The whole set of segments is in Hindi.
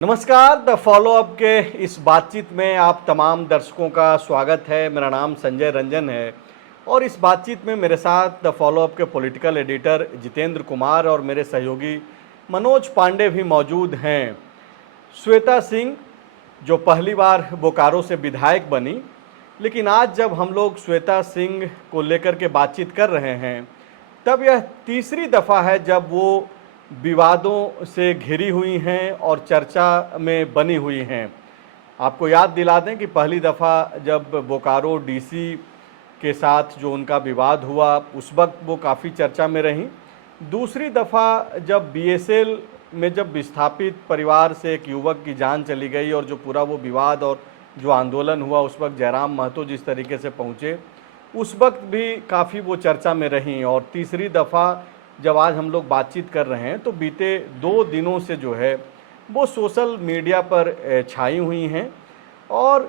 नमस्कार। द फॉलो अप के इस बातचीत में आप तमाम दर्शकों का स्वागत है। मेरा नाम संजय रंजन है और इस बातचीत में मेरे साथ द फॉलो अप के पॉलिटिकल एडिटर जितेंद्र कुमार और मेरे सहयोगी मनोज पांडे भी मौजूद हैं। श्वेता सिंह जो पहली बार बोकारो से विधायक बनी, लेकिन आज जब हम लोग श्वेता सिंह को लेकर के बातचीत कर रहे हैं तब यह तीसरी दफ़ा है जब वो विवादों से घिरी हुई हैं और चर्चा में बनी हुई हैं। आपको याद दिला दें कि पहली दफ़ा जब बोकारो डीसी के साथ जो उनका विवाद हुआ उस वक्त वो काफ़ी चर्चा में रहीं। दूसरी दफ़ा जब बीएसएल में जब विस्थापित परिवार से एक युवक की जान चली गई और जो पूरा वो विवाद और जो आंदोलन हुआ उस वक्त जयराम महतो जिस तरीके से पहुँचे उस वक्त भी काफ़ी वो चर्चा में रहीं। और तीसरी दफ़ा जब आज हम लोग बातचीत कर रहे हैं तो बीते 2 दिनों से जो है वो सोशल मीडिया पर छाई हुई हैं और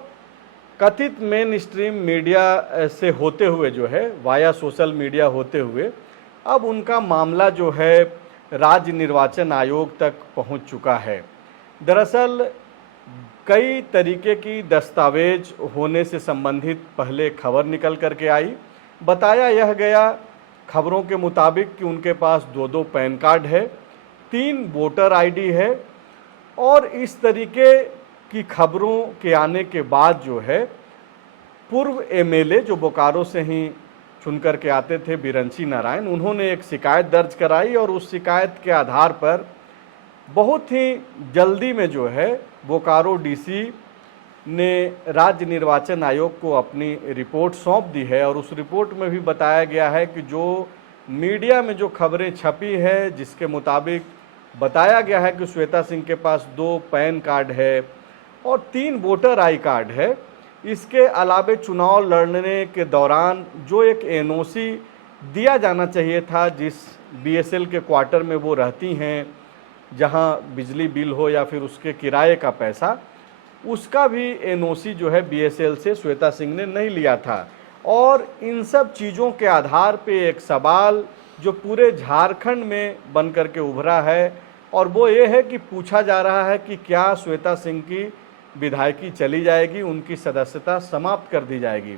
कथित मेन स्ट्रीम मीडिया से होते हुए जो है वाया सोशल मीडिया होते हुए अब उनका मामला जो है राज्य निर्वाचन आयोग तक पहुंच चुका है। दरअसल कई तरीके की दस्तावेज होने से संबंधित पहले खबर निकल करके आई। बताया यह गया खबरों के मुताबिक कि उनके पास 2 पैन कार्ड है, 3 वोटर आईडी है और इस तरीके की खबरों के आने के बाद जो है पूर्व एमएलए जो बोकारो से ही चुन कर के आते थे बिरंची नारायण, उन्होंने एक शिकायत दर्ज कराई और उस शिकायत के आधार पर बहुत ही जल्दी में जो है बोकारो डीसी ने राज्य निर्वाचन आयोग को अपनी रिपोर्ट सौंप दी है। और उस रिपोर्ट में भी बताया गया है कि जो मीडिया में जो खबरें छपी है जिसके मुताबिक बताया गया है कि श्वेता सिंह के पास 2 पैन कार्ड है और 3 वोटर आई कार्ड है, इसके अलावे चुनाव लड़ने के दौरान जो एक एनओसी दिया जाना चाहिए था जिस बीएसएल के क्वार्टर में वो रहती हैं जहां बिजली बिल हो या फिर उसके किराए का पैसा, उसका भी एनओसी जो है बीएसएल से श्वेता सिंह ने नहीं लिया था। और इन सब चीज़ों के आधार पे एक सवाल जो पूरे झारखंड में बन कर के उभरा है और वो ये है कि पूछा जा रहा है कि क्या श्वेता सिंह की विधायकी चली जाएगी, उनकी सदस्यता समाप्त कर दी जाएगी।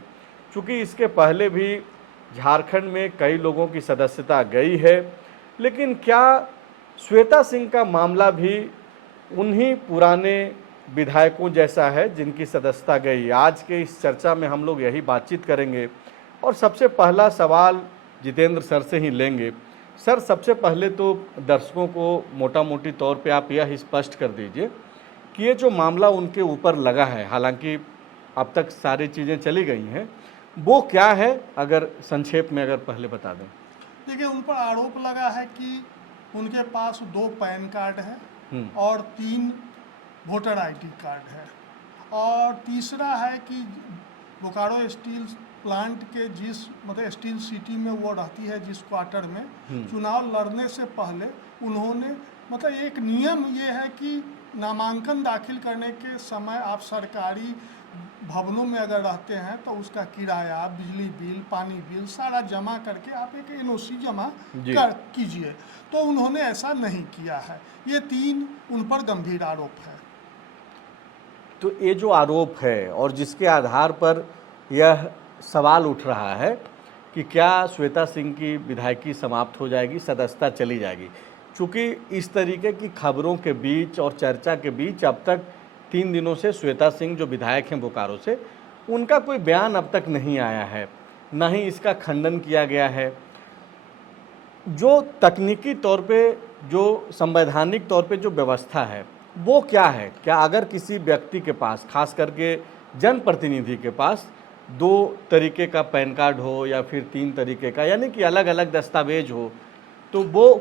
चूँकि इसके पहले भी झारखंड में कई लोगों की सदस्यता गई है, लेकिन क्या श्वेता सिंह का मामला भी उन्हीं पुराने विधायकों जैसा है जिनकी सदस्यता गई? आज के इस चर्चा में हम लोग यही बातचीत करेंगे और सबसे पहला सवाल जितेंद्र सर से ही लेंगे। सर, सबसे पहले तो दर्शकों को मोटा मोटी तौर पे आप यह स्पष्ट कर दीजिए कि ये जो मामला उनके ऊपर लगा है, हालांकि अब तक सारी चीज़ें चली गई हैं, वो क्या है? अगर संक्षेप में अगर पहले बता दें। देखिए, उन पर आरोप लगा है कि उनके पास 2 पैन कार्ड है और 3 वोटर आईडी कार्ड है और तीसरा है कि बोकारो स्टील प्लांट के मतलब स्टील सिटी में वो रहती है जिस क्वार्टर में चुनाव लड़ने से पहले उन्होंने मतलब एक नियम ये है कि नामांकन दाखिल करने के समय आप सरकारी भवनों में अगर रहते हैं तो उसका किराया, बिजली बिल, पानी बिल सारा जमा करके आप एक एनओसी जमा कीजिए। तो उन्होंने ऐसा नहीं किया है। ये 3 उन पर गंभीर आरोप है। तो ये जो आरोप है और जिसके आधार पर यह सवाल उठ रहा है कि क्या श्वेता सिंह की विधायकी समाप्त हो जाएगी, सदस्यता चली जाएगी, चूँकि इस तरीके की खबरों के बीच और चर्चा के बीच अब तक 3 दिनों से श्वेता सिंह जो विधायक हैं बोकारो से, उनका कोई बयान अब तक नहीं आया है, ना ही इसका खंडन किया गया है। जो तकनीकी तौर पे, जो संवैधानिक तौर पे जो व्यवस्था है वो क्या है? क्या अगर किसी व्यक्ति के पास, खास करके जनप्रतिनिधि के पास 2 तरीके का पैन कार्ड हो या फिर 3 तरीके का, यानी कि अलग अलग दस्तावेज हो, तो वो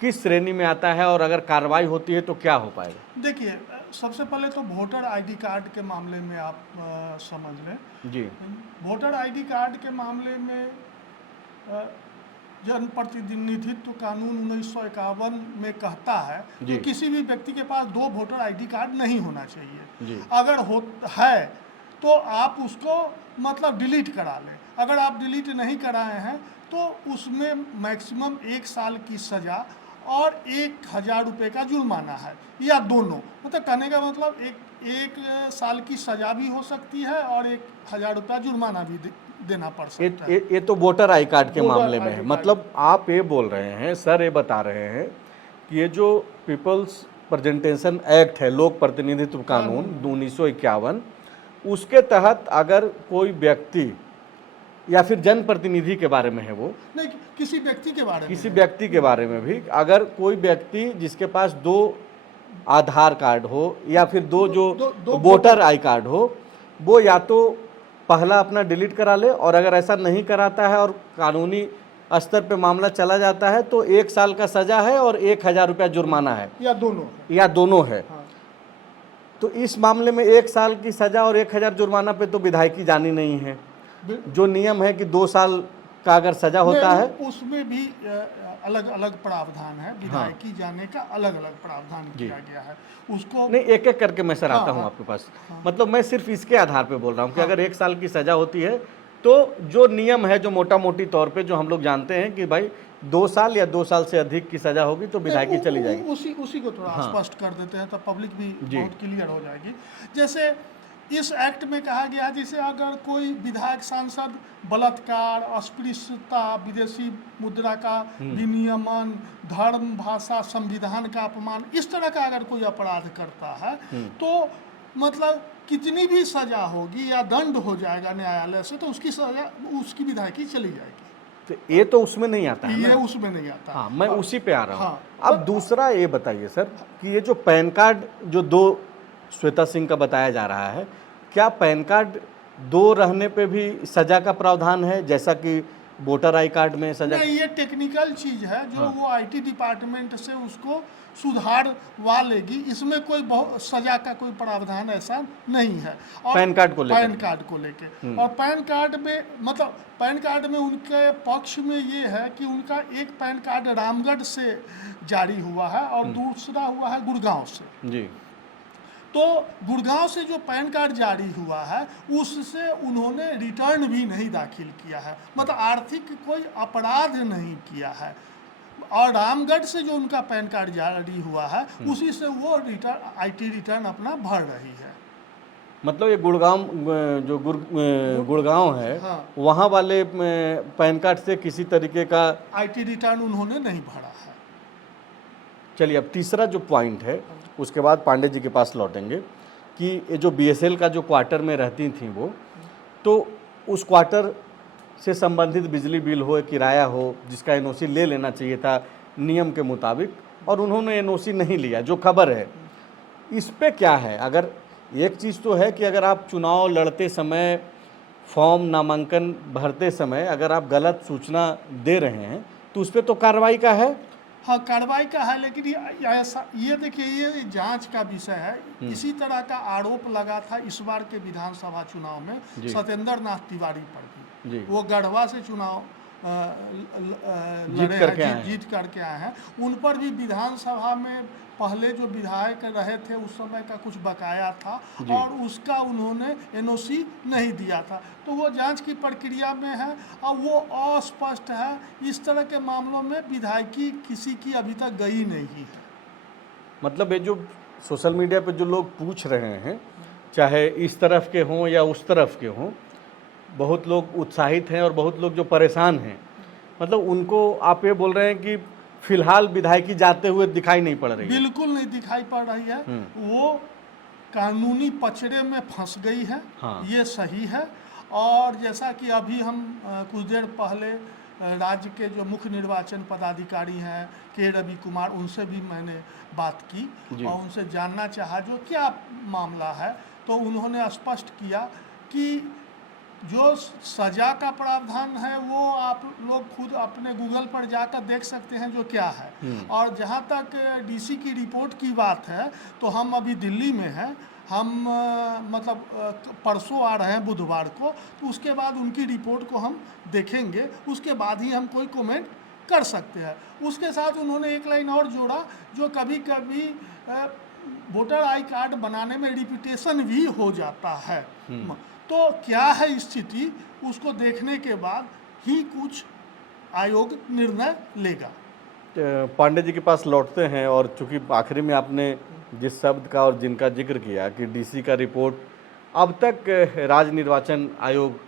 किस श्रेणी में आता है और अगर कार्रवाई होती है तो क्या हो पाएगा? देखिए, सबसे पहले तो वोटर आईडी कार्ड के मामले में आप समझ लें जी। वोटर आईडी कार्ड के मामले में जनप्रतिनिधित्व कानून 1951 में कहता है कि किसी भी व्यक्ति के पास 2 वोटर आईडी कार्ड नहीं होना चाहिए। अगर है तो आप उसको मतलब डिलीट करा लें। अगर आप डिलीट नहीं कराए हैं तो उसमें मैक्सिमम 1 साल की सज़ा और 1,000 रुपये का जुर्माना है, या दोनों। मतलब कहने का मतलब एक साल की सजा भी हो सकती है और 1,000 रुपया जुर्माना भी देना पड़ सकता है। ये तो वोटर आई कार्ड के वोटर मामले में आई है। कार्ड। मतलब आप ये बोल रहे हैं, सर ये बता रहे हैं कि ये जो पीपल्स प्रेजेंटेशन एक्ट है, लोक प्रतिनिधित्व कानून 1951, उसके तहत अगर कोई व्यक्ति या फिर जनप्रतिनिधि के बारे में है, वो नहीं, किसी व्यक्ति के बारे में, किसी व्यक्ति के बारे में भी, अगर कोई व्यक्ति जिसके पास 2 आधार कार्ड हो या फिर दो वोटर आई कार्ड हो, वो या तो पहला अपना डिलीट करा ले, और अगर ऐसा नहीं कराता है और कानूनी स्तर पे मामला चला जाता है तो 1 साल का सजा है और 1,000 रुपया जुर्माना है, या दोनों है। हाँ। तो इस मामले में 1 साल की सजा और 1,000 जुर्माना पे तो विधायकी जानी नहीं है। जो नियम है कि 2 साल का अगर सजा होता है, उसमें भी अलग अलग प्रावधान है। विधायकी जाने का अलग अलग प्रावधान किया गया है। उसको नहीं, एक एक करके मैं सर आता हूँ आपके पास। मतलब मैं सिर्फ इसके आधार पे बोल रहा हूँ कि अगर 1 साल की सजा होती है तो जो नियम है, जो मोटा मोटी तौर पे जो हम लोग जानते हैं कि भाई 2 साल या 2 साल से अधिक की सजा होगी तो विधायकी चली जाएगी। उसी को थोड़ा स्पष्ट कर देते हैं तो पब्लिक भी बहुत क्लियर हो जाएगी। जैसे इस एक्ट में कहा गया है, जैसे अगर कोई विधायक सांसद बलात्कार, अस्पृश्यता, विदेशी मुद्रा का विनियमन, धर्म, भाषा, संविधान का अपमान, इस तरह का अगर कोई अपराध करता है तो मतलब कितनी भी सजा होगी या दंड हो जाएगा न्यायालय से, तो उसकी सजा, उसकी विधायकी चली जाएगी। तो ये तो उसमें नहीं आता है, ये उसमें नहीं आता। हाँ, मैं उसी पे आ रहा हूँ। अब दूसरा ये बताइए सर कि ये जो पैन कार्ड जो 2 श्वेता सिंह का बताया जा रहा है, क्या पैन कार्ड 2 रहने पे भी सजा का प्रावधान है जैसा कि वोटर आई कार्ड में सजा? नहीं, ये टेक्निकल चीज है जो वो आईटी डिपार्टमेंट से उसको सुधारवा लेगी। इसमें कोई बहुत सजा का कोई प्रावधान ऐसा नहीं है। और पैन कार्ड को लेकर, और पैन कार्ड में मतलब पैन कार्ड में उनके पक्ष में ये है कि उनका एक पैन कार्ड रामगढ़ से जारी हुआ है और दूसरा हुआ है गुड़गांव से जी। तो गुड़गांव से जो पैन कार्ड जारी हुआ है उससे उन्होंने रिटर्न भी नहीं दाखिल किया है, मतलब आर्थिक कोई अपराध नहीं किया है। और रामगढ़ से जो उनका पैन कार्ड जारी हुआ है उसी से वो रिटर्न आईटी रिटर्न अपना भर रही है। मतलब ये गुड़गांव जो गुड़गांव है, हाँ, वहाँ वाले पैन कार्ड से किसी तरीके का आईटी रिटर्न उन्होंने नहीं भरा है। चलिए, अब तीसरा जो पॉइंट है उसके बाद पांडे जी के पास लौटेंगे कि ये जो बीएसएल का जो क्वार्टर में रहती थी वो, तो उस क्वार्टर से संबंधित बिजली बिल हो, किराया हो, जिसका एनओसी ले लेना चाहिए था नियम के मुताबिक, और उन्होंने एनओसी नहीं लिया, जो खबर है। इस पे क्या है? अगर एक चीज़ तो है कि अगर आप चुनाव लड़ते समय, फॉर्म नामांकन भरते समय अगर आप गलत सूचना दे रहे हैं तो उस पर तो कार्रवाई का है। हाँ, कार्रवाई का है, लेकिन ये देखिए, ये जांच का विषय है। इसी तरह का आरोप लगा था इस बार के विधानसभा चुनाव में सत्येंद्र नाथ तिवारी पर भी। वो गढ़वा से चुनाव जीत करके आए हैं। उन पर भी विधानसभा में पहले जो विधायक रहे थे उस समय का कुछ बकाया था और उसका उन्होंने एनओसी नहीं दिया था, तो वो जांच की प्रक्रिया में है और वो अस्पष्ट है। इस तरह के मामलों में विधायकी किसी की अभी तक गई नहीं है। मतलब ये जो सोशल मीडिया पे जो लोग पूछ रहे हैं, चाहे इस तरफ के हों या उस तरफ के हों, बहुत लोग उत्साहित हैं और बहुत लोग जो परेशान हैं, मतलब उनको आप ये बोल रहे हैं कि फिलहाल विधायकी जाते हुए दिखाई नहीं पड़ रही है? बिल्कुल नहीं दिखाई पड़ रही है। वो कानूनी पचड़े में फंस गई है। हाँ। ये सही है। और जैसा कि अभी हम कुछ देर पहले राज्य के जो मुख्य निर्वाचन पदाधिकारी हैं के रवि कुमार, उनसे भी मैंने बात की और उनसे जानना चाहा जो क्या मामला है, तो उन्होंने स्पष्ट किया कि जो सजा का प्रावधान है वो आप लोग खुद अपने गूगल पर जाकर देख सकते हैं जो क्या है। और जहाँ तक डीसी की रिपोर्ट की बात है, तो हम अभी दिल्ली में हैं, हम मतलब परसों आ रहे हैं बुधवार को, तो उसके बाद उनकी रिपोर्ट को हम देखेंगे, उसके बाद ही हम कोई कमेंट कर सकते हैं। उसके साथ उन्होंने एक लाइन और जोड़ा, जो कभी कभी वोटर आई कार्ड बनाने में रिपीटेशन भी हो जाता है। तो क्या है स्थिति, उसको देखने के बाद ही कुछ आयोग निर्णय लेगा। पांडे जी के पास लौटते हैं, और चूंकि आखिरी में आपने जिस शब्द का और जिनका जिक्र किया कि डीसी का रिपोर्ट अब तक राज्य निर्वाचन आयोग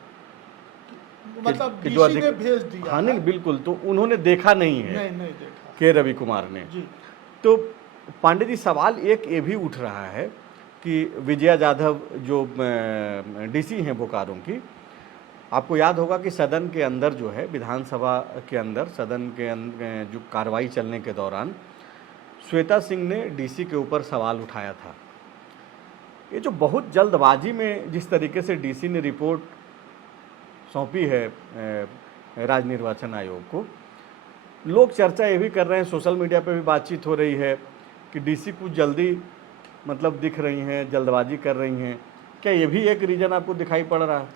मतलब के जो डीसी ने भेज दिया हाँ है। नहीं बिल्कुल, तो उन्होंने देखा नहीं है, नहीं देखा के रवि कुमार ने। जी। तो पांडे जी, सवाल एक ये भी उठ रहा है कि विजया जाधव जो डीसी हैं बोकारो की, आपको याद होगा कि सदन के अंदर जो है, विधानसभा के अंदर सदन के जो कार्रवाई चलने के दौरान श्वेता सिंह ने डीसी के ऊपर सवाल उठाया था। ये जो बहुत जल्दबाजी में जिस तरीके से डीसी ने रिपोर्ट सौंपी है राज्य निर्वाचन आयोग को, लोग चर्चा ये भी कर रहे हैं, सोशल मीडिया पे भी बातचीत हो रही है कि डीसी कुछ जल्दी मतलब दिख रही हैं, जल्दबाजी कर रही हैं। क्या ये भी एक रीज़न आपको दिखाई पड़ रहा है?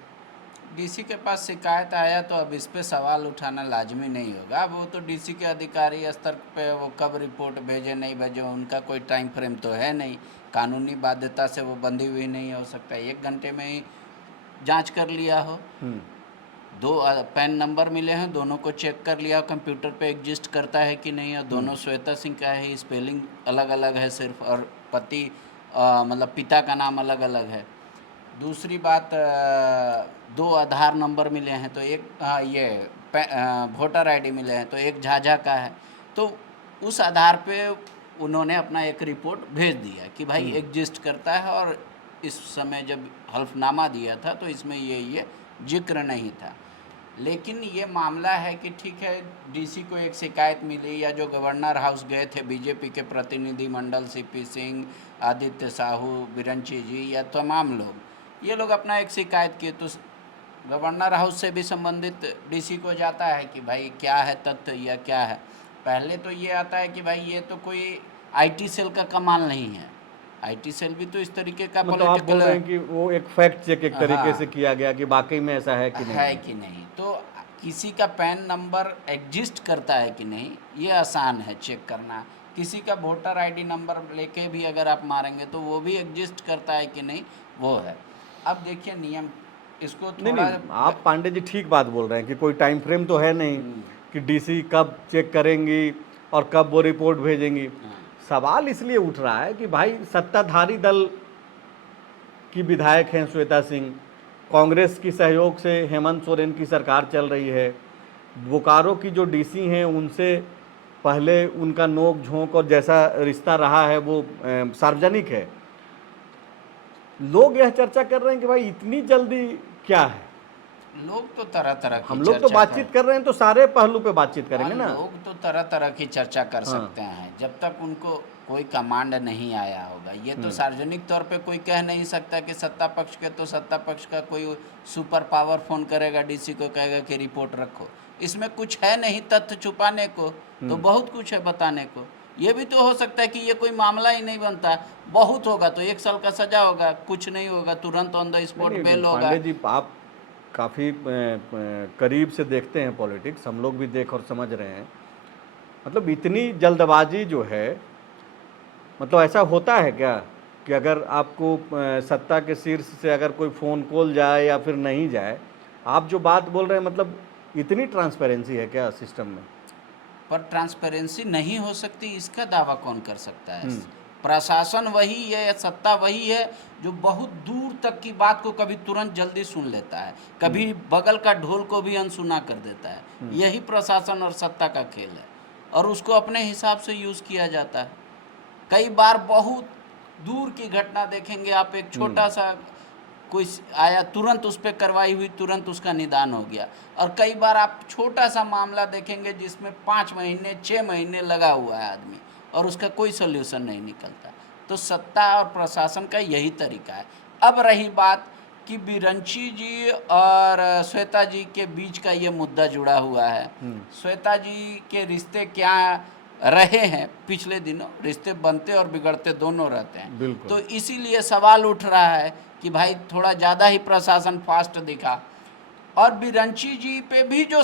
डीसी के पास शिकायत आया तो अब इस पे सवाल उठाना लाजमी नहीं होगा। अब वो तो डीसी के अधिकारी स्तर पे वो कब रिपोर्ट भेजे नहीं भेजे उनका कोई टाइम फ्रेम तो है नहीं, कानूनी बाध्यता से वो बंधी हुई नहीं हो सकता 1 घंटे में ही जांच कर लिया हो। 2 पैन नंबर मिले हैं, दोनों को चेक कर लिया, कंप्यूटर पे एग्जिस्ट करता है कि नहीं, और दोनों श्वेता सिंह का है, स्पेलिंग अलग अलग है सिर्फ, और पति मतलब पिता का नाम अलग अलग है। दूसरी बात, 2 आधार नंबर मिले हैं, तो एक ये वोटर आईडी मिले हैं, तो एक झाझा का है। तो उस आधार पे उन्होंने अपना एक रिपोर्ट भेज दिया कि भाई एग्जिस्ट करता है, और इस समय जब हल्फनामा दिया था तो इसमें ये जिक्र नहीं था। लेकिन ये मामला है कि ठीक है, डीसी को एक शिकायत मिली, या जो गवर्नर हाउस गए थे बीजेपी के प्रतिनिधिमंडल, सीपी सिंह, आदित्य साहू, बिरंची जी, या तमाम लोग, ये लोग अपना एक शिकायत किए, तो गवर्नर हाउस से भी संबंधित डीसी को जाता है कि भाई क्या है तथ्य या क्या है। पहले तो ये आता है कि भाई ये तो कोई आईटी सेल का कमाल नहीं है, आईटी सेल भी तो इस तरीके का मतलब आप बोल रहे हैं कि वो एक फैक्ट चेक एक तरीके से किया गया कि वाकई में ऐसा है कि नहीं है कि नहीं। तो किसी का पैन नंबर एग्जिस्ट करता है कि नहीं ये आसान है चेक करना। किसी का वोटर आईडी नंबर लेके भी अगर आप मारेंगे तो वो भी एग्जिस्ट करता है कि नहीं, वो है। अब देखिए नियम इसको नहीं थोड़ा नहीं, आप पांडे जी ठीक बात बोल रहे हैं कि कोई टाइम फ्रेम तो है नहीं कि डीसी कब चेक करेंगी और कब वो रिपोर्ट भेजेंगी। सवाल इसलिए उठ रहा है कि भाई सत्ताधारी दल की विधायक हैं श्वेता सिंह, कांग्रेस की सहयोग से हेमंत सोरेन की सरकार चल रही है, बोकारो की जो डीसी हैं उनसे पहले उनका नोक झोंक और जैसा रिश्ता रहा है वो सार्वजनिक है। लोग यह चर्चा कर रहे हैं कि भाई इतनी जल्दी क्या है। लोग तो तरह तरह की हम लोग तो चर्चा बातचीत कर रहे हैं तो सारे पहलू पे बातचीत करेंगे ना। लोग तो तरह तरह की चर्चा कर सकते हैं जब तक उनको कोई कमांड नहीं आया होगा। ये तो सार्वजनिक तौर पे कोई कह नहीं सकता कि सत्ता पक्ष के, तो सत्ता पक्ष का कोई सुपर पावर फोन करेगा डीसी को, कहेगा कि रिपोर्ट रखो। इसमें कुछ है नहीं तथ्य छुपाने को, तो बहुत कुछ है बताने को। ये भी तो हो सकता है कि ये कोई मामला ही नहीं बनता, बहुत होगा तो 1 साल का सजा होगा, कुछ नहीं होगा तुरंत ऑन द स्पॉट बेल होगा। पांडे जी, आप काफ़ी करीब से देखते हैं पॉलिटिक्स, हम लोग भी देख और समझ रहे हैं। मतलब इतनी जल्दबाजी जो है, मतलब ऐसा होता है क्या कि अगर आपको सत्ता के शीर्ष से अगर कोई फ़ोन कॉल जाए या फिर नहीं जाए, आप जो बात बोल रहे हैं मतलब इतनी ट्रांसपेरेंसी है क्या सिस्टम में? पर ट्रांसपेरेंसी नहीं हो सकती इसका दावा कौन कर सकता है? प्रशासन वही है, सत्ता वही है जो बहुत दूर तक की बात को कभी तुरंत जल्दी सुन लेता है, कभी बगल का ढोल को भी अनसुना कर देता है। यही प्रशासन और सत्ता का खेल है, और उसको अपने हिसाब से यूज़ किया जाता है। कई बार बहुत दूर की घटना देखेंगे आप, एक छोटा सा कोई आया, तुरंत उस पर कार्रवाई हुई, तुरंत उसका निदान हो गया। और कई बार आप छोटा सा मामला देखेंगे जिसमें 5 महीने 6 महीने लगा हुआ है आदमी, और उसका कोई सोल्यूशन नहीं निकलता। तो सत्ता और प्रशासन का यही तरीका है। अब रही बात कि बिरंची जी और श्वेता जी के बीच का ये मुद्दा जुड़ा हुआ है। श्वेता जी के रिश्ते क्या रहे हैं पिछले दिनों, रिश्ते बनते और बिगड़ते दोनों रहते हैं, तो इसीलिए सवाल उठ रहा है कि भाई थोड़ा ज़्यादा ही प्रशासन फास्ट दिखा। और बिरंची जी पे भी जो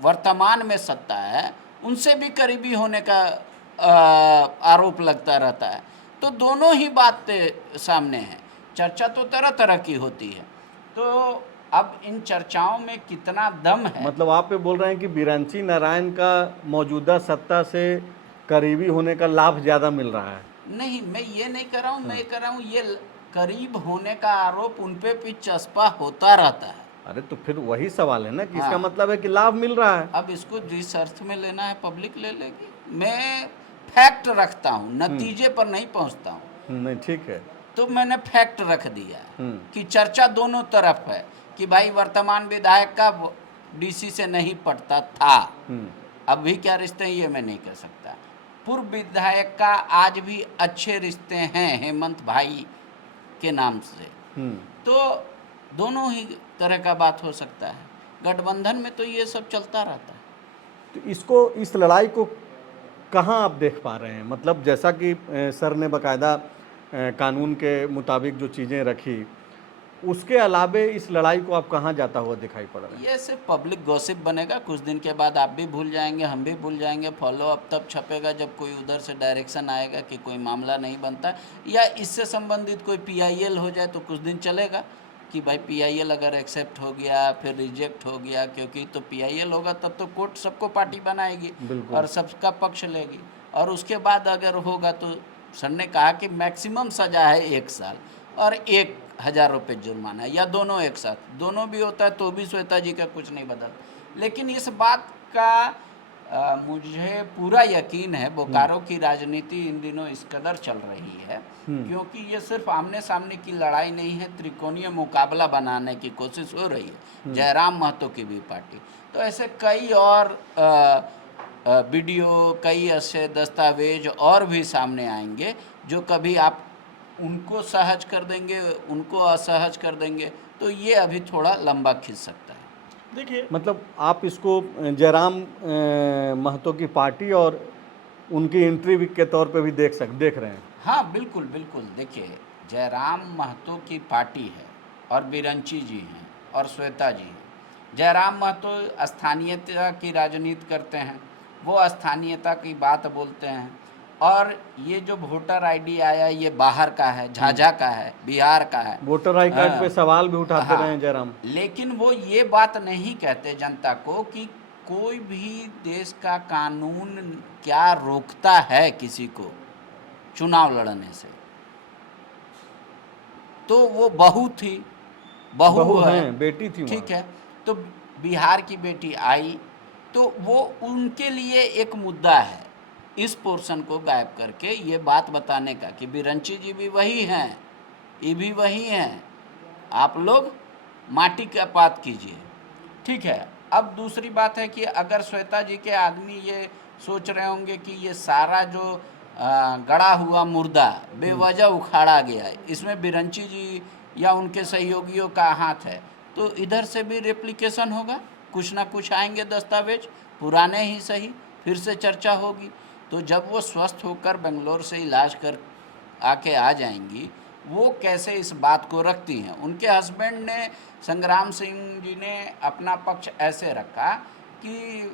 वर्तमान में सत्ता है उनसे भी करीबी होने का आरोप लगता रहता है। तो दोनों ही बातें सामने हैं, चर्चा तो तरह तरह की होती है। तो अब इन चर्चाओं में कितना दम है। मतलब आप ये बोल रहे हैं कि बिरंची नारायण का मौजूदा सत्ता से करीबी होने का लाभ ज़्यादा मिल रहा है? नहीं, मैं ये नहीं कर रहा हूँ, मैं कर रहा हूँ ये करीब होने का आरोप उन पे भी चस्पा होता रहता है। अरे तो फिर वही सवाल है ना कि इसका हाँ। मतलब है कि लाभ मिल रहा है। अब इसको जिस अर्थ में लेना है पब्लिक ले लेगी। मैं फैक्ट रखता हूँ, नतीजे पर नहीं पहुँचता हूँ। नहीं, ठीक है। तो मैंने फैक्ट रख दिया है कि चर्चा दोनों तरफ है कि भाई वर्तमान विधायक का डीसी से नहीं पटता था, अभी क्या रिश्ते हैं ये मैं नहीं कह सकता। पूर्व विधायक का आज भी अच्छे रिश्ते हैं हेमंत भाई के नाम से, तो दोनों ही तरह का बात हो सकता है। गठबंधन में तो ये सब चलता रहता है। तो इसको, इस लड़ाई को कहाँ आप देख पा रहे हैं? मतलब जैसा कि सर ने बाकायदा कानून के मुताबिक जो चीज़ें रखी, उसके अलावे इस लड़ाई को आप कहाँ जाता हुआ दिखाई पड़ रहा है? ये सिर्फ पब्लिक गॉसिप बनेगा, कुछ दिन के बाद आप भी भूल जाएंगे, हम भी भूल जाएंगे। फॉलो अप तब छपेगा जब कोई उधर से डायरेक्शन आएगा कि कोई मामला नहीं बनता, या इससे संबंधित कोई पीआईएल हो जाए तो कुछ दिन चलेगा कि भाई पीआईएल अगर एक्सेप्ट हो गया फिर रिजेक्ट हो गया, क्योंकि तो पीआईएल होगा तब तो कोर्ट सबको पार्टी बनाएगी और सबका पक्ष लेगी, और उसके बाद अगर होगा तो सर ने कहा कि मैक्सिमम सज़ा है 1 साल और 1,000 रुपये जुर्माना, या दोनों एक साथ, दोनों भी होता है तो भी श्वेता जी का कुछ नहीं बदल। लेकिन इस बात का मुझे पूरा यकीन है, बोकारो की राजनीति इन दिनों इस कदर चल रही है क्योंकि ये सिर्फ आमने सामने की लड़ाई नहीं है, त्रिकोणीय मुकाबला बनाने की कोशिश हो रही है जयराम महतो की भी पार्टी। तो ऐसे कई और वीडियो, कई ऐसे दस्तावेज और भी सामने आएंगे जो कभी आप उनको सहज कर देंगे, उनको असहज कर देंगे, तो ये अभी थोड़ा लंबा खिंच सकता है। देखिए, मतलब आप इसको जयराम महतो की पार्टी और उनकी एंट्री के तौर पे भी देख रहे हैं? हाँ बिल्कुल बिल्कुल। देखिए, जयराम महतो की पार्टी है और बिरंची जी हैं और श्वेता जी हैं। जयराम महतो स्थानीयता की राजनीति करते हैं, वो स्थानीयता की बात बोलते हैं, और ये जो वोटर आईडी आया ये बाहर का है, झाझा का है, बिहार का है। वोटर आई कार्ड पे सवाल भी उठाते रहे हैं जयराम। लेकिन वो ये बात नहीं कहते जनता को कि कोई भी देश का कानून क्या रोकता है किसी को चुनाव लड़ने से। तो वो बहू थी, बहू है, बेटी थी, ठीक है, तो बिहार की बेटी आई, तो वो उनके लिए एक मुद्दा है इस पोर्शन को गायब करके ये बात बताने का कि बिरंची जी भी वही हैं, ये भी वही हैं, आप लोग माटी का पात कीजिए। ठीक है। अब दूसरी बात है कि अगर श्वेता जी के आदमी ये सोच रहे होंगे कि ये सारा जो गड़ा हुआ मुर्दा बेवजह उखाड़ा गया है, इसमें बिरंची जी या उनके सहयोगियों का हाथ है, तो इधर से भी रेप्लिकेशन होगा, कुछ ना कुछ आएंगे दस्तावेज, पुराने ही सही, फिर से चर्चा होगी। तो जब वो स्वस्थ होकर बेंगलोर से इलाज कर आके आ जाएंगी, वो कैसे इस बात को रखती हैं। उनके हस्बैंड ने, संग्राम सिंह जी ने अपना पक्ष ऐसे रखा कि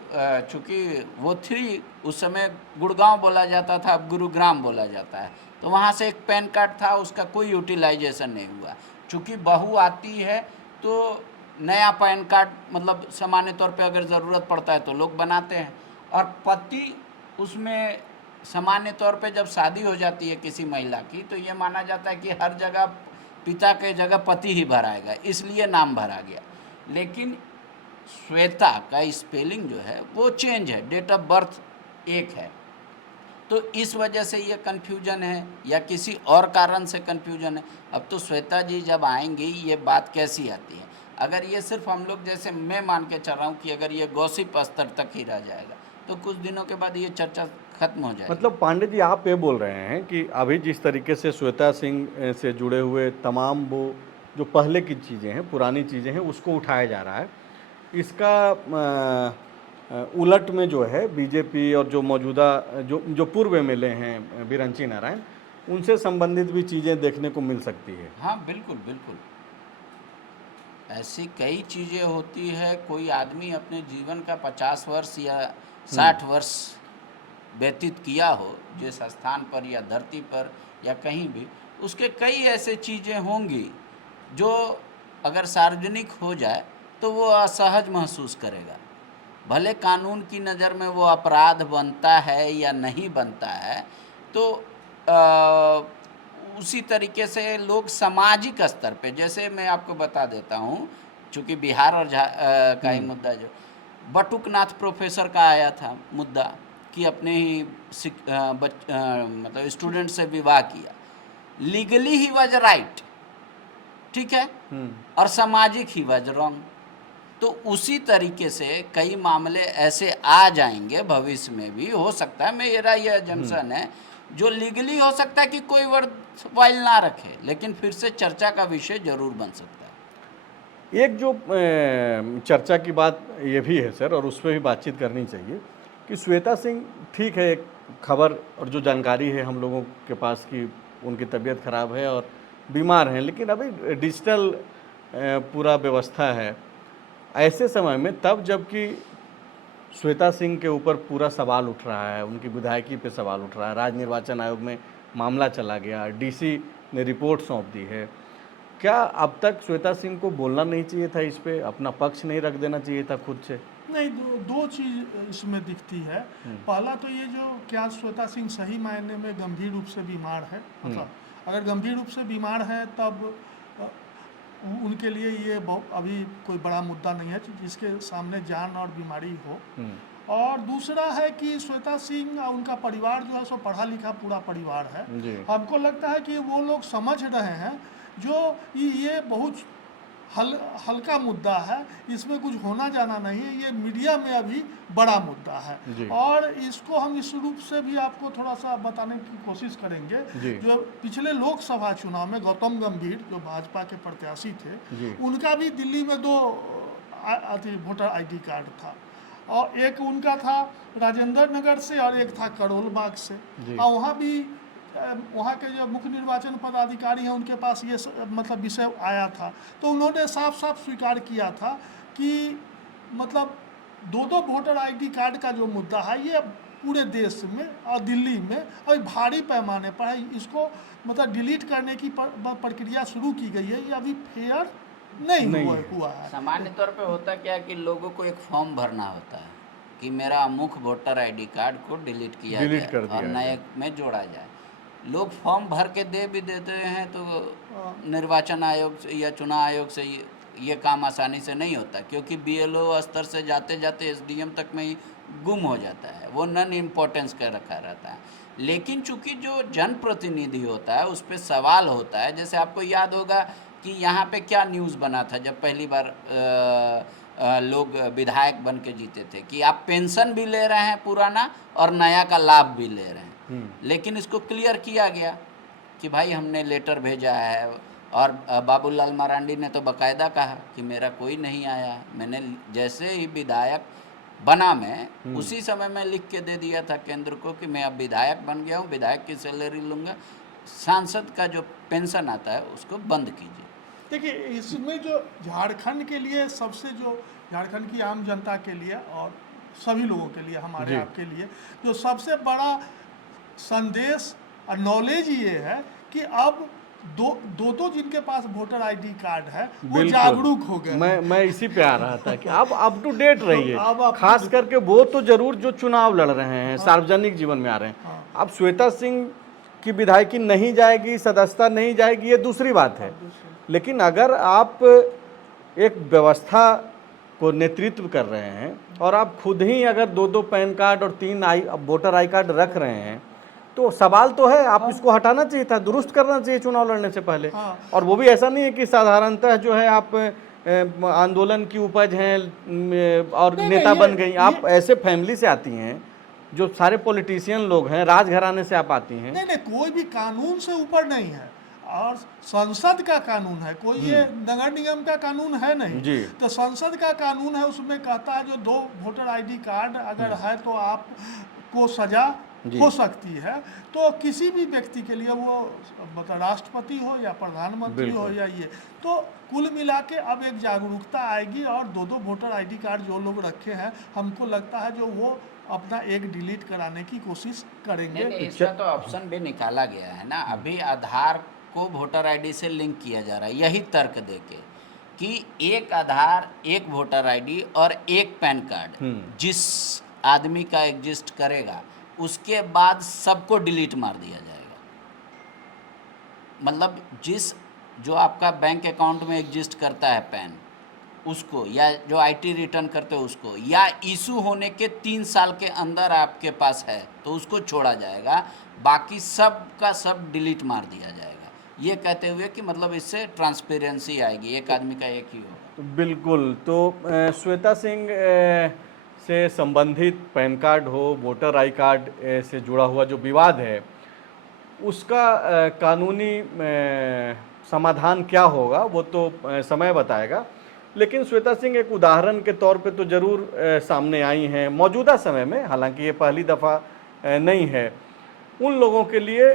चूँकि वो थी, उस समय गुड़गांव बोला जाता था, अब गुरुग्राम बोला जाता है, तो वहाँ से एक पैन कार्ड था, उसका कोई यूटिलाइजेशन नहीं हुआ। चूँकि बहू आती है तो नया पैन कार्ड, मतलब सामान्य तौर पे अगर ज़रूरत पड़ता है तो लोग बनाते हैं, और पति उसमें सामान्य तौर पे जब शादी हो जाती है किसी महिला की तो ये माना जाता है कि हर जगह पिता के जगह पति ही भराएगा, इसलिए नाम भरा गया। लेकिन श्वेता का स्पेलिंग जो है वो चेंज है, डेट ऑफ बर्थ एक है, तो इस वजह से ये कन्फ्यूजन है या किसी और कारण से कन्फ्यूजन है। अब तो श्वेता जी जब आएंगी ये बात कैसी आती है। अगर ये सिर्फ हम लोग, जैसे मैं मान के चल रहा हूँ कि अगर ये गॉसिप स्तर तक ही रह जाएगा तो कुछ दिनों के बाद ये चर्चा खत्म हो जाएगी। मतलब पांडे जी, आप ये बोल रहे हैं कि अभी जिस तरीके से श्वेता सिंह से जुड़े हुए तमाम वो जो पहले की चीज़ें हैं, पुरानी चीज़ें हैं, उसको उठाया जा रहा है, इसका उलट में जो है बीजेपी और जो मौजूदा जो पूर्व एमएलए हैं बिरंची नारायण, उनसे संबंधित भी चीज़ें देखने को मिल सकती है। हाँ बिल्कुल बिल्कुल, ऐसी कई चीज़ें होती है। कोई आदमी अपने जीवन का 50 वर्ष या 60 वर्ष व्यतीत किया हो जिस स्थान पर या धरती पर या कहीं भी, उसके कई ऐसे चीज़ें होंगी जो अगर सार्वजनिक हो जाए तो वो असहज महसूस करेगा। भले कानून की नज़र में वो अपराध बनता है या नहीं बनता है, तो उसी तरीके से लोग सामाजिक स्तर पे, जैसे मैं आपको बता देता हूँ, चूँकि बिहार और का ही मुद्दा जो बटुकनाथ प्रोफेसर का आया था मुद्दा कि अपने ही मतलब स्टूडेंट से विवाह किया, लीगली ही वॉज राइट, ठीक है, और सामाजिक ही वॉज रॉन्ग। तो उसी तरीके से कई मामले ऐसे आ जाएंगे भविष्य में भी, हो सकता है, मेरा यह जम्सन है, जो लीगली हो सकता है कि कोई वर्थवाइल ना रखे, लेकिन फिर से चर्चा का विषय जरूर बन सकता है। एक जो चर्चा की बात ये भी है सर, और उस पर भी बातचीत करनी चाहिए कि श्वेता सिंह, ठीक है, एक खबर और जो जानकारी है हम लोगों के पास कि उनकी तबीयत खराब है और बीमार हैं, लेकिन अभी डिजिटल पूरा व्यवस्था है ऐसे समय में, तब जबकि श्वेता सिंह के ऊपर पूरा सवाल उठ रहा है, उनकी विधायकी पे सवाल उठ रहा है, राज्य निर्वाचन आयोग में मामला चला गया, डीसी ने रिपोर्ट सौंप दी है, क्या अब तक श्वेता सिंह को बोलना नहीं चाहिए था, इस पे अपना पक्ष नहीं रख देना चाहिए था खुद से? नहीं, दो चीज़ इसमें दिखती है। पहला तो ये जो क्या श्वेता सिंह सही मायने में गंभीर रूप से बीमार है, मतलब अगर गंभीर रूप से बीमार है तब उनके लिए ये अभी कोई बड़ा मुद्दा नहीं है जिसके सामने जान और बीमारी हो। और दूसरा है कि श्वेता सिंह और उनका परिवार जो है सो पढ़ा लिखा पूरा परिवार है। हमको लगता है कि वो लोग समझ रहे हैं जो ये बहुत हल्का मुद्दा है, इसमें कुछ होना जाना नहीं है, ये मीडिया में अभी बड़ा मुद्दा है। और इसको हम इस रूप से भी आपको थोड़ा सा बताने की कोशिश करेंगे। जो पिछले लोकसभा चुनाव में गौतम गंभीर जो भाजपा के प्रत्याशी थे, उनका भी दिल्ली में 2 वोटर ID कार्ड था, और एक उनका था राजेंद्र नगर से और एक था करोल बाग से। और वहाँ के जो मुख्य निर्वाचन पदाधिकारी हैं उनके पास ये मतलब विषय आया था, तो उन्होंने साफ साफ स्वीकार किया था कि मतलब 2 वोटर ID कार्ड का जो मुद्दा है ये पूरे देश में और दिल्ली में अभी भारी पैमाने पर है, इसको मतलब डिलीट करने की प्रक्रिया शुरू की गई है, ये अभी फेयर नहीं हुआ है। सामान्य तौर पे होता क्या है कि लोगों को एक फॉर्म भरना होता है कि मेरा अमुक वोटर ID कार्ड को डिलीट किया जाए और नए में जोड़ा जाए। लोग फॉर्म भर के दे भी देते हैं, तो निर्वाचन आयोग से या चुनाव आयोग से ये काम आसानी से नहीं होता, क्योंकि BLO स्तर से जाते जाते SDM तक में ही गुम हो जाता है, वो नॉन इम्पोर्टेंस का रखा रहता है। लेकिन चूंकि जो जनप्रतिनिधि होता है उस पर सवाल होता है, जैसे आपको याद होगा कि यहाँ पे क्या न्यूज़ बना था जब पहली बार लोग विधायक बन के जीते थे, कि आप पेंशन भी ले रहे हैं पुराना और नया का लाभ भी ले रहे हैं। लेकिन इसको क्लियर किया गया कि भाई हमने लेटर भेजा है, और बाबूलाल मरांडी ने तो बाकायदा कहा कि मेरा कोई नहीं आया, मैंने जैसे ही विधायक बना मैं उसी समय में लिख के दे दिया था केंद्र को कि मैं अब विधायक बन गया हूँ, विधायक की सैलरी लूँगा, सांसद का जो पेंशन आता है उसको बंद कीजिए। देखिए, इसमें जो झारखंड के लिए सबसे, जो झारखंड की आम जनता के लिए और सभी लोगों के लिए, हमारे आपके लिए जो सबसे बड़ा संदेश और नॉलेज ये है कि अब दो जिनके पास वोटर ID कार्ड है वो जागरूक हो गए। मैं इसी पे आ रहा था कि अब अप टू डेट रहिए, खास करके वो तो जरूर जो चुनाव लड़ रहे हैं, सार्वजनिक जीवन में आ रहे हैं। अब श्वेता सिंह की विधायकी नहीं जाएगी, सदस्यता नहीं जाएगी, ये दूसरी बात है, लेकिन अगर आप एक व्यवस्था को नेतृत्व कर रहे हैं और आप खुद ही अगर 2 पैन कार्ड और 3 वोटर ID कार्ड रख रहे हैं, तो सवाल तो है, आप इसको हटाना चाहिए था, दुरुस्त करना चाहिए चुनाव लड़ने से पहले। और वो भी ऐसा नहीं है कि साधारणतः जो है आप आंदोलन की उपज हैं और नेता बन गई। आप ऐसे फैमिली से आती हैं, जो सारे पॉलिटिशियन लोग हैं, राजघराने से आप आती हैं। नहीं, कोई भी कानून से ऊपर नहीं है, और संसद का कानून है, कोई ये नगर निगम का कानून है नहीं। तो संसद का कानून है, उसमें कहता है जो 2 वोटर ID कार्ड अगर है तो आपको सजा हो सकती है। तो किसी भी व्यक्ति के लिए, वो मतलब राष्ट्रपति हो या प्रधानमंत्री हो या ये, तो कुल मिला के अब एक जागरूकता आएगी, और 2 वोटर ID कार्ड जो लोग रखे हैं, हमको लगता है जो वो अपना एक डिलीट कराने की कोशिश करेंगे। नहीं, इसका तो ऑप्शन भी निकाला गया है ना, अभी आधार को वोटर ID से लिंक किया जा रहा है, यही तर्क देके कि एक आधार, एक वोटर आईडी और एक पैन कार्ड जिस आदमी का एग्जिस्ट करेगा उसके बाद सबको डिलीट मार दिया जाएगा। मतलब जो आपका बैंक अकाउंट में एग्जिस्ट करता है पैन, उसको, या जो आईटी रिटर्न करते हो उसको, या इशू होने के 3 साल के अंदर आपके पास है तो उसको छोड़ा जाएगा, बाकी सब का सब डिलीट मार दिया जाएगा। ये कहते हुए कि मतलब इससे ट्रांसपेरेंसी आएगी, एक आदमी का एक ही होगा। बिल्कुल। तो श्वेता सिंह से संबंधित पैन कार्ड हो, वोटर आई कार्ड से जुड़ा हुआ जो विवाद है उसका कानूनी समाधान क्या होगा वो तो समय बताएगा। लेकिन श्वेता सिंह एक उदाहरण के तौर पे तो ज़रूर सामने आई हैं मौजूदा समय में, हालांकि ये पहली दफ़ा नहीं है, उन लोगों के लिए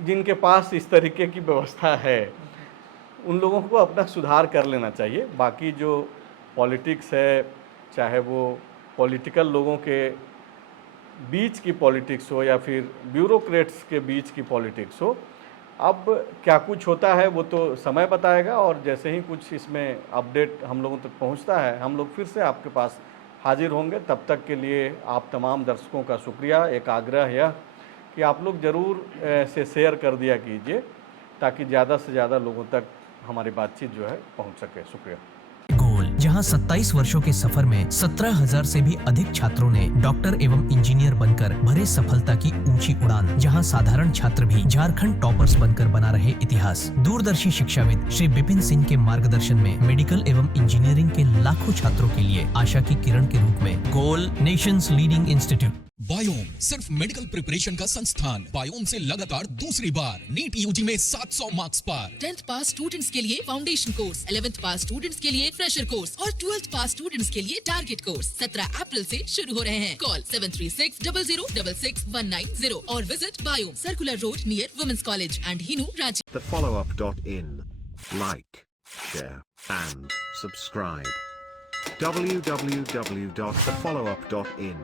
जिनके पास इस तरीके की व्यवस्था है। उन लोगों को अपना सुधार कर लेना चाहिए। बाकी जो पॉलिटिक्स है, चाहे वो पॉलिटिकल लोगों के बीच की पॉलिटिक्स हो या फिर ब्यूरोक्रेट्स के बीच की पॉलिटिक्स हो, अब क्या कुछ होता है वो तो समय बताएगा। और जैसे ही कुछ इसमें अपडेट हम लोगों तक पहुंचता है, हम लोग फिर से आपके पास हाजिर होंगे। तब तक के लिए आप तमाम दर्शकों का शुक्रिया। एक आग्रह यह कि आप लोग ज़रूर से शेयर कर दिया कीजिए ताकि ज़्यादा से ज़्यादा लोगों तक हमारी बातचीत जो है पहुंच सके। शुक्रिया। गोल, जहां 27 वर्षों के सफर में 17,000 से भी अधिक छात्रों ने डॉक्टर एवं इंजीनियर बनकर भरे सफलता की ऊंची उड़ान, जहां साधारण छात्र भी झारखंड टॉपर्स बनकर बना रहे इतिहास। दूरदर्शी शिक्षाविद श्री विपिन सिंह के मार्गदर्शन में मेडिकल एवं इंजीनियरिंग के लाखों छात्रों के लिए आशा की किरण के रूप में गोल, नेशंस लीडिंग इंस्टीट्यूट। बायोम सिर्फ मेडिकल प्रिपरेशन का संस्थान। बायोम से लगातार दूसरी बार नीट यूजी में 700 मार्क्स पार। 10th पास स्टूडेंट्स के लिए फाउंडेशन कोर्स, 11th पास स्टूडेंट्स के लिए फ्रेशर कोर्स और 12th पास स्टूडेंट्स के लिए टारगेट कोर्स 17 अप्रैल से शुरू हो रहे हैं। कॉल 7360066190 और visit Biome, circular road near women's college and Hinoo, Ranchi. thefollowup.in. Like, share and subscribe. www.thefollowup.in